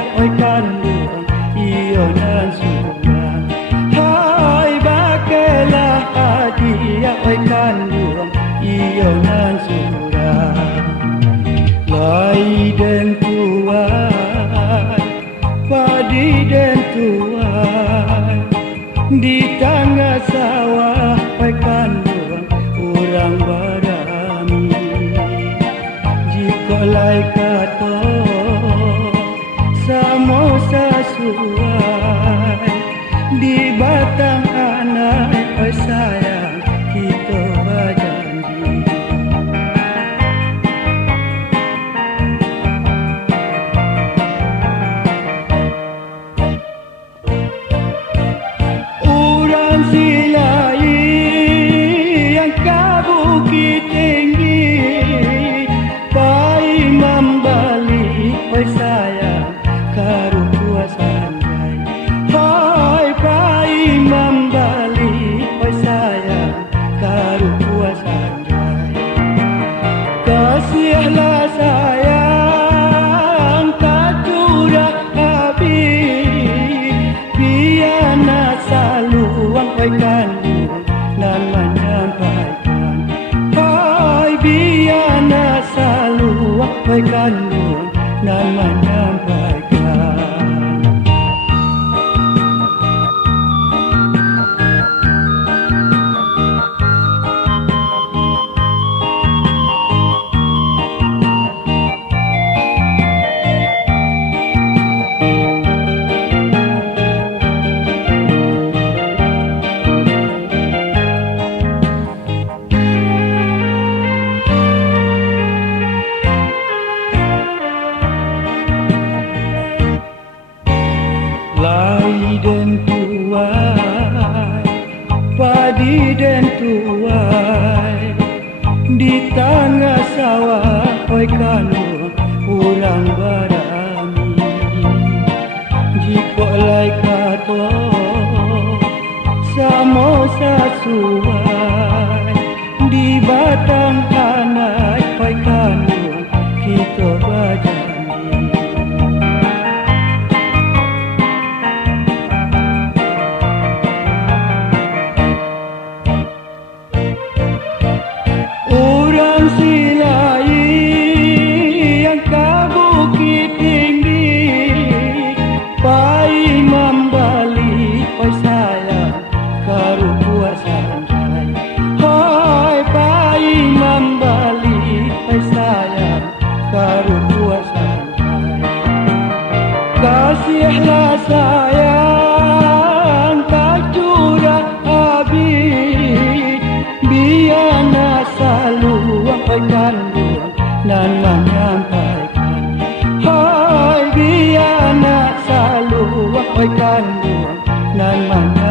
oi kan luang iyo nan surang hai bakelah hadiah oi kan luang iyo nan surang lai den tuai padi den tuai di tengah sawah oi kan luang orang barami jika lai kato samo sesuai di batang anak oi sayang kita berjanji orang silai yang ke bukit tinggi pai membalik oi sayang karu kuasaan hai pai membalik oi sayang karu kuasaan kasihlah sayang tak curah habis biar nak selalu oi kan nan menyampaikan hai biar nak selalu oi kan nan menyampaikan lai den tuai padi den tuai di tengah sawah oi kan orang barami jika lai kato samo sesuai di batang tanah oi kan kita berjanji orang silai yang ke bukit tinggi pai membalik oi sayang karu kuasaan hai pai membalik oi sayang karu kuasaan kasihlah sayang tak curah habis biar nak selalu oi kan nan menyampaikan hai biar nak selalu oi kan nan menyampaikan